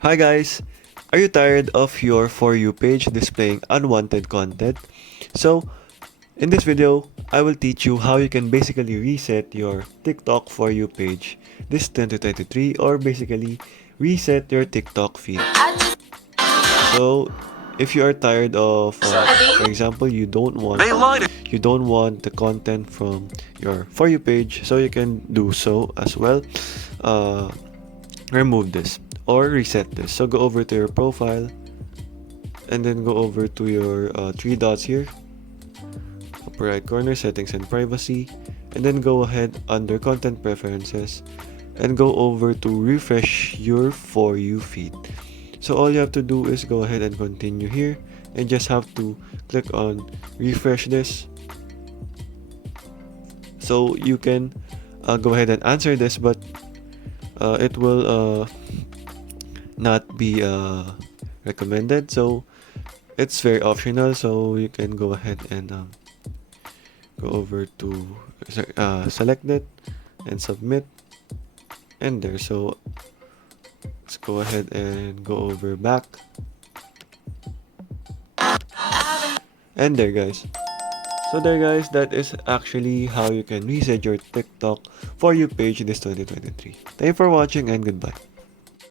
Hi guys! Are you tired of your For You page displaying unwanted content? So, in this video, I will teach you how you can basically reset your TikTok For You page this 2023 or basically reset your TikTok feed. So, if you are tired of, for example, you don't want the content from your For You page, so you can do so as well. Uh, Remove this or reset this. So go over to your profile and then go over to your three dots here, upper right corner, settings and privacy, and then go ahead under content preferences and go over to refresh your For You feed. So all you have to do is go ahead and continue here and just have to click on refresh this. So you can go ahead and answer this, but it will not be recommended. So it's very optional, so you can go ahead and go over to select it and submit, and there. So let's go ahead and go over back, and there guys. So there guys, that is actually how you can reset your TikTok For You page this 2023. Thank you for watching and goodbye.